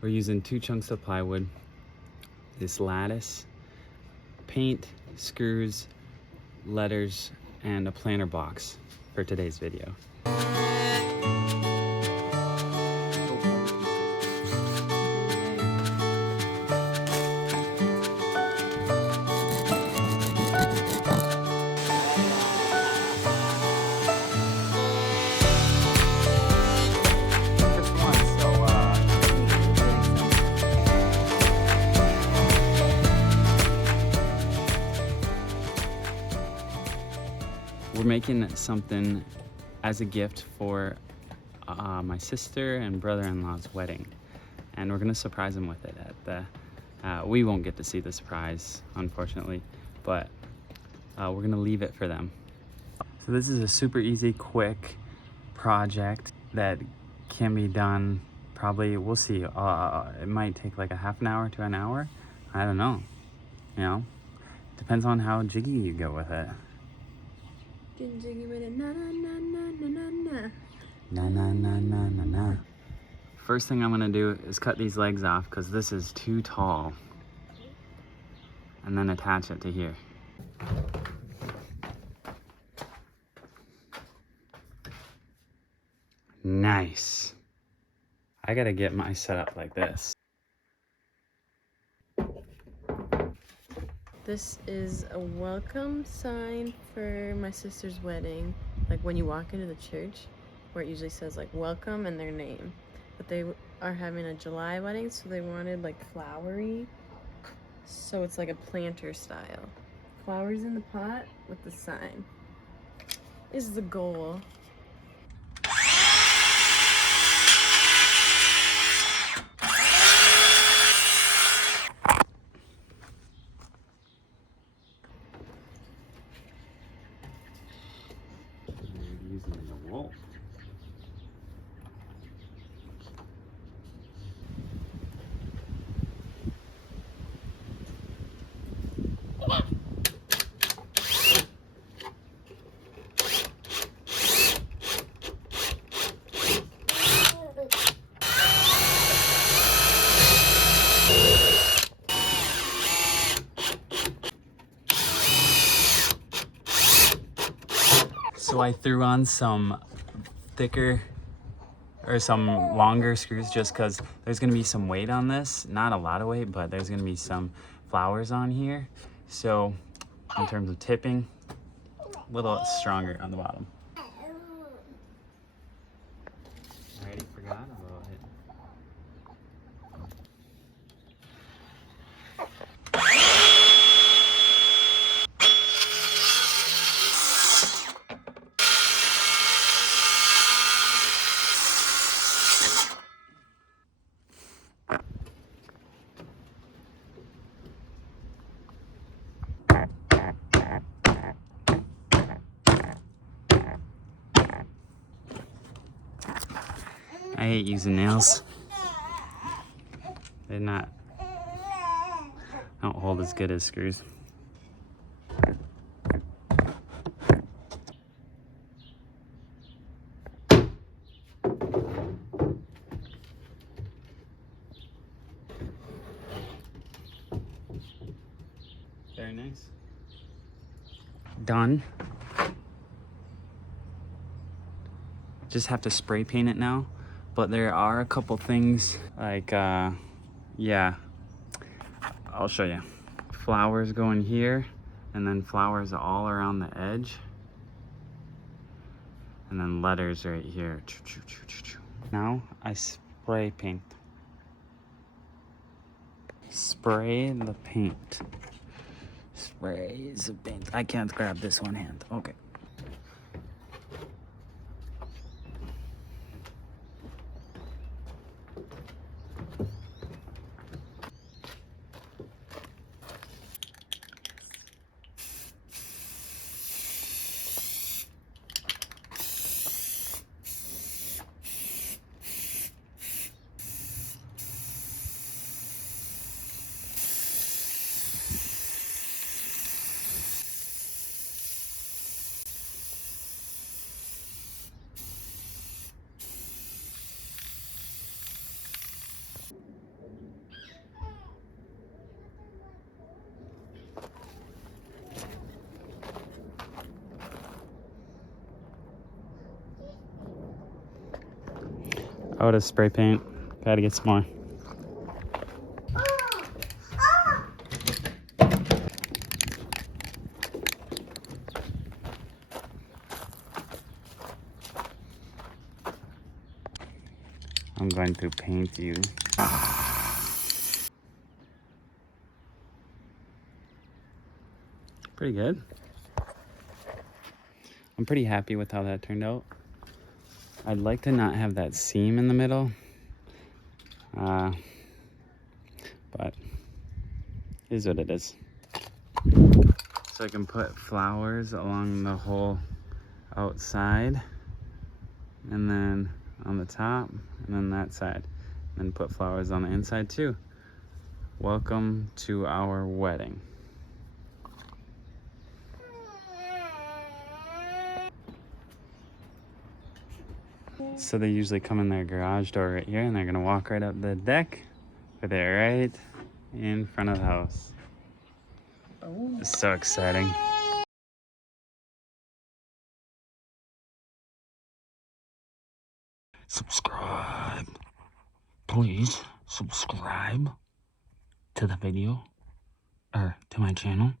We're using 2 chunks of plywood, this lattice, paint, screws, letters, and a planter box for today's video. We're making something as a gift for my sister and brother-in-law's wedding, and we're gonna surprise them with it at the we won't get to see the surprise, unfortunately, but we're gonna leave it for them. So this is a super easy, quick project that can be done probably, we'll see, it might take like a half an hour to an hour, I don't know, you know, depends on how jiggy you go with it. Getting jiggy with it, na na na na na na na. Na na na na na na. First thing I'm gonna do is cut these legs off because this is too tall. And then attach it to here. Nice. I gotta get my setup like this. This is a welcome sign for my sister's wedding. Like when you walk into the church, where it usually says like welcome and their name. But they are having a July wedding, so they wanted like flowery. So it's like a planter style. Flowers in the pot with the sign is the goal. Using the wool. So I threw on some thicker or some longer screws just because there's gonna be some weight on this. Not a lot of weight, but there's gonna be some flowers on here. So in terms of tipping, a little stronger on the bottom. I already forgot about it. I hate using nails. They're not, don't hold as good as screws. Very nice. Done. Just have to spray paint it now, but there are a couple things like yeah, I'll show you. Flowers going here, and then flowers all around the edge, and then letters right here. Now I spray paint. Spray the paint. Spray the paint. I can't grab this one hand. Okay. Out of spray paint. Gotta get some more. I'm going to paint you. Pretty good. I'm pretty happy with how that turned out. I'd like to not have that seam in the middle. But it is what it is. So I can put flowers along the whole outside, and then on the top, and then that side. And then put flowers on the inside too. Welcome to our wedding. So they usually come in their garage door right here, and they're gonna walk right up the deck, put it right in front of the house. Oh. It's so exciting. Subscribe. Please subscribe to the video, or to my channel.